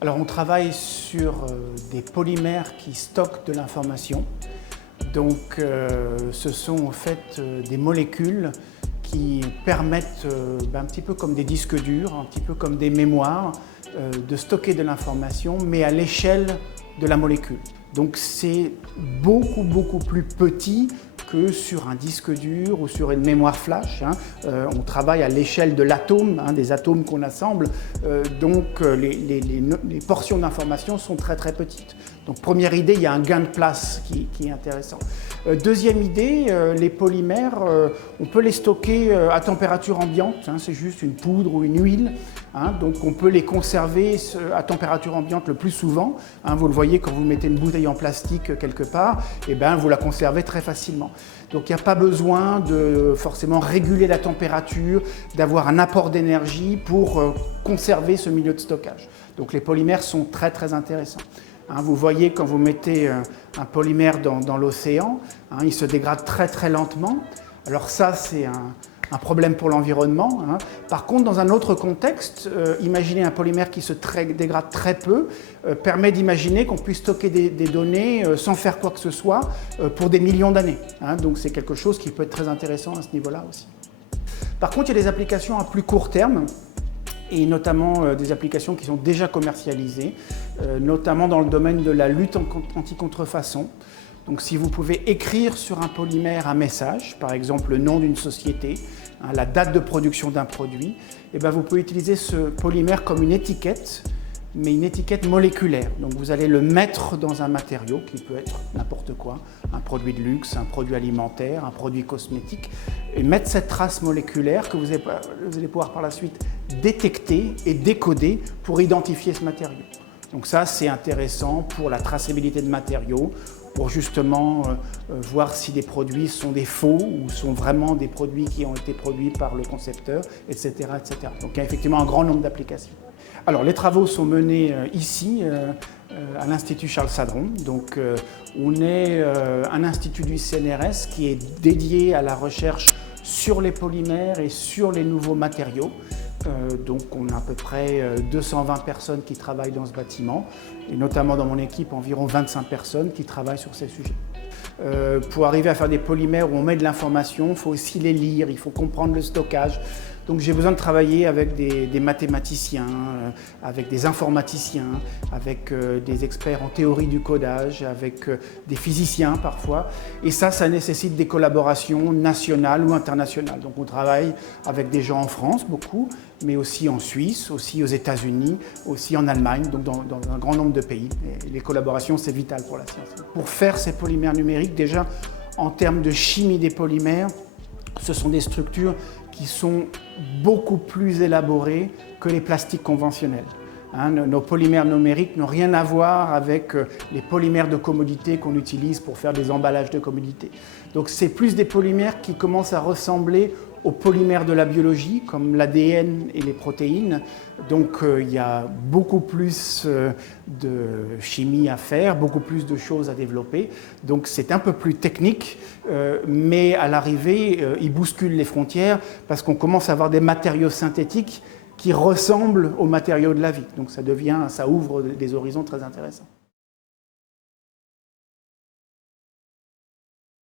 Alors on travaille sur des polymères qui stockent de l'information. Donc ce sont en fait des molécules qui permettent, un petit peu comme des disques durs, un petit peu comme des mémoires, de stocker de l'information, mais à l'échelle de la molécule. Donc c'est beaucoup plus petit que sur un disque dur ou sur une mémoire flash. On travaille à l'échelle de l'atome, des atomes qu'on assemble, donc les portions d'information sont très petites. Donc première idée, il y a un gain de place qui est intéressant. Deuxième idée, les polymères, on peut les stocker à température ambiante, c'est juste une poudre ou une huile, donc on peut les conserver à température ambiante le plus souvent. Vous le voyez quand vous mettez une bouteille en plastique quelque part, vous la conservez très facilement. Donc il n'y a pas besoin de forcément réguler la température, d'avoir un apport d'énergie pour conserver ce milieu de stockage. Donc les polymères sont très intéressants. Vous voyez quand vous mettez un polymère dans l'océan, il se dégrade très lentement. Alors ça, c'est un problème pour l'environnement. Par contre, dans un autre contexte, imaginez un polymère qui se dégrade très peu, permet d'imaginer qu'on puisse stocker des données sans faire quoi que ce soit pour des millions d'années. Donc c'est quelque chose qui peut être très intéressant à ce niveau-là aussi. Par contre, il y a des applications à plus court terme, et notamment des applications qui sont déjà commercialisées, notamment dans le domaine de la lutte anti-contrefaçon. Donc si vous pouvez écrire sur un polymère un message, par exemple le nom d'une société, la date de production d'un produit, vous pouvez utiliser ce polymère comme une étiquette, mais une étiquette moléculaire. Donc vous allez le mettre dans un matériau qui peut être n'importe quoi, un produit de luxe, un produit alimentaire, un produit cosmétique, et mettre cette trace moléculaire que vous allez pouvoir par la suite détecter et décoder pour identifier ce matériau. Donc ça, c'est intéressant pour la traçabilité de matériaux, pour justement voir si des produits sont des faux ou sont vraiment des produits qui ont été produits par le concepteur, etc. Donc il y a effectivement un grand nombre d'applications. Alors les travaux sont menés ici, à l'Institut Charles Sadron. Donc on est un institut du CNRS qui est dédié à la recherche sur les polymères et sur les nouveaux matériaux. Donc on a à peu près 220 personnes qui travaillent dans ce bâtiment, et notamment dans mon équipe environ 25 personnes qui travaillent sur ces sujets. Pour arriver à faire des polymères où on met de l'information, il faut aussi les lire, il faut comprendre le stockage. Donc j'ai besoin de travailler avec des mathématiciens, avec des informaticiens, avec des experts en théorie du codage, avec des physiciens parfois. Et ça nécessite des collaborations nationales ou internationales. Donc on travaille avec des gens en France, beaucoup, mais aussi en Suisse, aussi aux États-Unis, aussi en Allemagne, donc dans un grand nombre de pays. Et les collaborations, c'est vital pour la science. Pour faire ces polymères numériques, déjà en termes de chimie des polymères, ce sont des structures qui sont beaucoup plus élaborées que les plastiques conventionnels. Nos polymères numériques n'ont rien à voir avec les polymères de commodité qu'on utilise pour faire des emballages de commodité. Donc c'est plus des polymères qui commencent à ressembler aux polymères de la biologie, comme l'ADN et les protéines. Donc il y a beaucoup plus de chimie à faire, beaucoup plus de choses à développer. Donc c'est un peu plus technique, mais à l'arrivée, il bouscule les frontières parce qu'on commence à avoir des matériaux synthétiques qui ressemblent aux matériaux de la vie. Donc ça ouvre des horizons très intéressants.